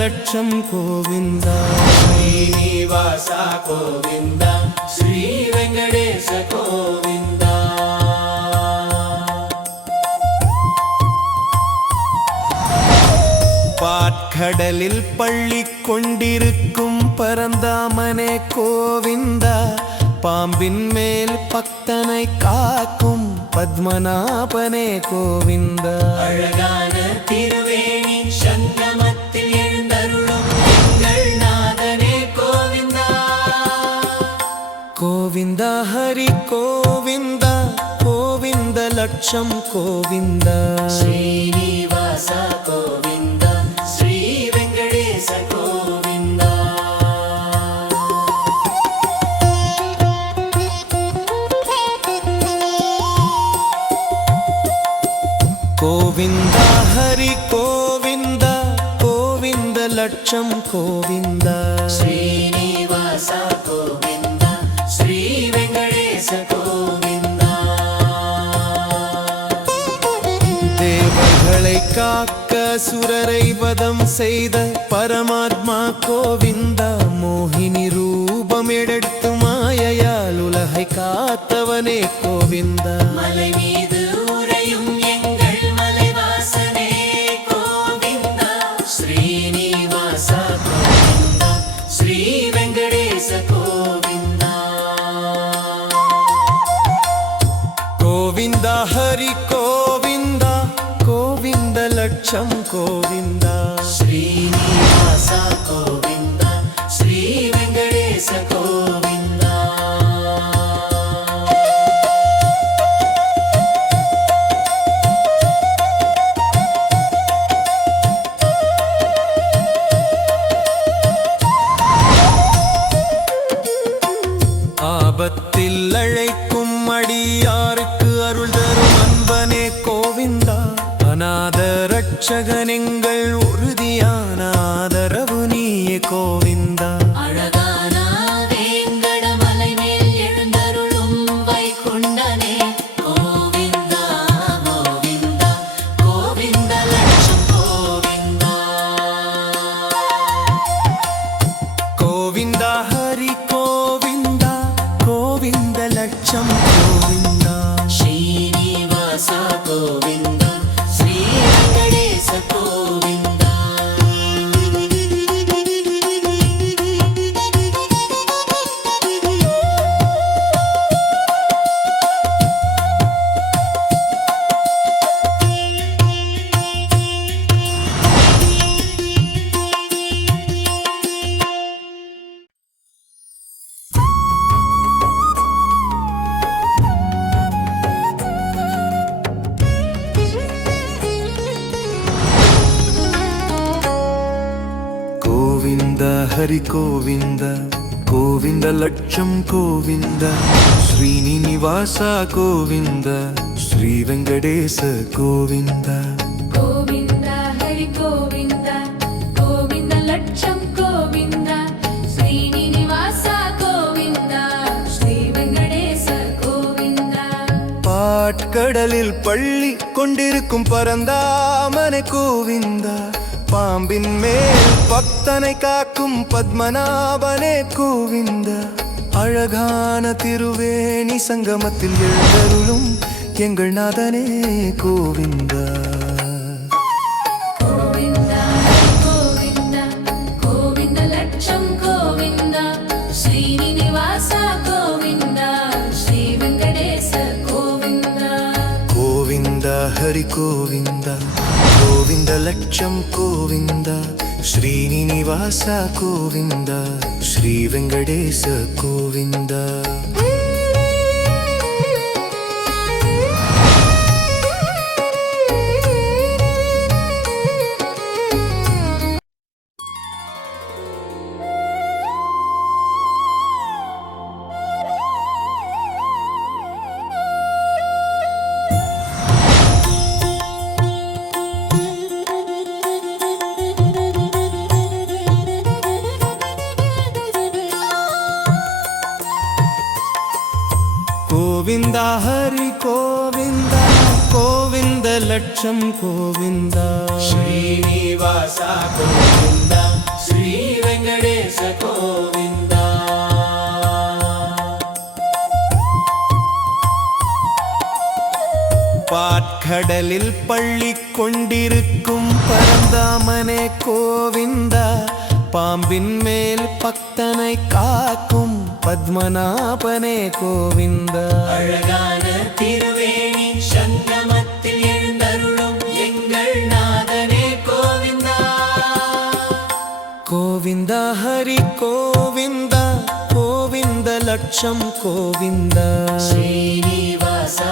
லட்சம் கோவிந்தா. ஸ்ரீனிவாசா கோவிந்தா ஸ்ரீ வெங்கடேச கோவிந்தா. பாட்கடலில் பள்ளி கொண்டிருக்கும் பரந்தாமனே கோவிந்தா பாம்பின் மேல் பக்தனை காக்கும் பத்மநாபனே கோவிந்தா. அழகான திருவேணி சங்கமத் గోవింద హరి గోవింద గోవింద లక్ష్యం గోవింద. శ్రీనివాస గోవింద శ్రీ వెంకటేశ గోవింద. గోవింద హరి గోవింద గోవింద లక్ష్యం గోవింద. శ్రీనివాస గోవింద. தேவர்களை காக்க சுரரை வதம் செய்த பரமாத்மா கோவிந்தா மோகினி ரூபம் எடுத்து மாயையால் உலகை காத்தவனே கோவிந்தா. மலை கோவிந்தா ரட்சகன் எங்கள் உறுதியான ஆதரவு நீயே கோவிந்தா. அழகான வேங்கடமலை மேல் எழுந்தருளும் வைகுண்டனே கோவிந்தா கோவிந்தா கோவிந்த லட்சம் கோவிந்தா. கோவிந்தா ஹரி கோவிந்தா கோவிந்த லட்சம் கோவிந்த ஹரி கோவிந்த கோவிந்த லட்சம் கோவிந்த ஸ்ரீனிவாச கோவிந்த ஸ்ரீ வெங்கடேச கோவிந்த. கோவிந்த ஹரி கோவிந்த கோவிந்த லட்சம் பள்ளி கொண்டிருக்கும் பரந்தாமனை கோவிந்தா பாம்பின் மேல் பக்தனை காக்கும் பத்மநாபனே கோவிந்தா அழகான திருவேணி சங்கமத்தில் எழுந்தருளும் எங்கள் நாதனே கோவிந்தா. హరి గోవింద గోవింద లక్షం గోవింద శ్రీనివాస గోవింద శ్రీ వెంకటేశ గోవింద. கோவிந்தா ஹரி கோவிந்தா கோவிந்த லட்சம் கோவிந்தா. ஸ்ரீனிவாசா கோவிந்தா ஸ்ரீ வெங்கடேச கோவிந்தா. பாட்கடலில் பள்ளி கொண்டிருக்கும் பரந்தாமனே கோவிந்தா பாம்பின் மேல் பக்தனை காக்கும் பத்மநாபனே கோவிந்த. அழகான திருவேணி சங்கமத்தில் எழுந்தருளும் எங்கள் நாதனே கோவிந்தா. கோவிந்தா ஹரி கோவிந்தா கோவிந்த லட்சம் கோவிந்தா. ஸ்ரீனிவாசா